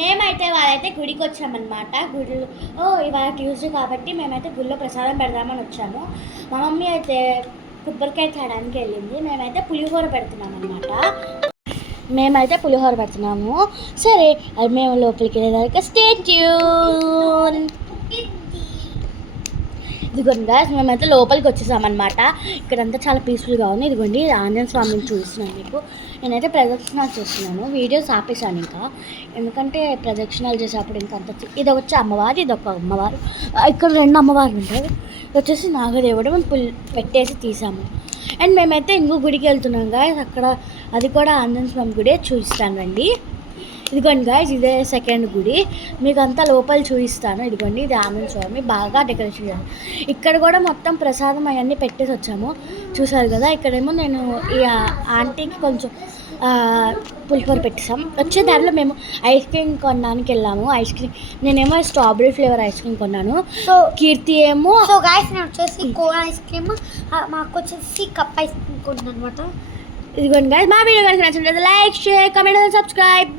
మేమైతే వాళ్ళైతే గుడికి వచ్చామన్నమాట. గుడిలో ఇవాళ ట్యూస్డే కాబట్టి మేమైతే గుడిలో ప్రసాదం పెడదామని వచ్చాము. మా మమ్మీ అయితే కొబ్బరికాయ తేడానికి వెళ్ళింది. మేమైతే పులిహోర పెడుతున్నాం అనమాట. సరే అది మేము లోపలికి వెళ్ళేదాకా స్టే ట్యూన్. ఇదిగోండి గాయ్స్, మేమైతే లోపలికి వచ్చేసామన్నమాట. ఇక్కడంతా చాలా పీస్ఫుల్గా ఉంది. ఇదిగోండి ఆంజనేయ స్వామిని చూస్తున్నాను మీకు. నేనైతే ప్రదక్షిణాలు చేస్తున్నాను. వీడియోస్ ఆపేసాను ఇంకా, ఎందుకంటే ప్రదక్షిణాలు చేసేటప్పుడు ఇంకా అంత. ఇది వచ్చి అమ్మవారు, ఇది ఒక అమ్మవారు. ఇక్కడ 2 అమ్మవారు ఉంటాయి. వచ్చేసి నాగదేవుడు మేము పెట్టేసి తీసాము. అండ్ మేమైతే ఇంకో గుడికి వెళ్తున్నాం గాయ్స్. అక్కడ అది కూడా ఆంజనేయ స్వామి గుడే, చూపిస్తాను రండి. ఇదిగోండి గాయ్స్, ఇదే సెకండ్ గుడి. మీకు అంతా లోపల చూపిస్తాను. ఇదిగోండి, ఇది ఆంజనేయ స్వామి బాగా డెకరేషన్ చేశాను. ఇక్కడ కూడా మొత్తం ప్రసాదం అవన్నీ పెట్టేసి వచ్చాము. చూసారు కదా, ఇక్కడేమో నేను ఈ ఆంటీకి కొంచెం పులిహోర పెట్టేసాం. వచ్చే దారిలో మేము ఐస్ క్రీమ్ కొనడానికి వెళ్ళాము. ఐస్ క్రీమ్ నేనేమో స్ట్రాబెరీ ఫ్లేవర్ ఐస్ క్రీమ్ కొన్నాను. సో కీర్తి ఏమో గాయస్ నేను వచ్చేసి కోన్ ఐస్ క్రీమ్, మాకు వచ్చేసి కప్ ఐస్ క్రీమ్ కొన్నాను అనమాట. ఇదిగోండి గాయ్స్, మా వీడియో కనుక నచ్చినట్లయితే లైక్, షేర్, కామెంట్, సబ్స్క్రైబ్.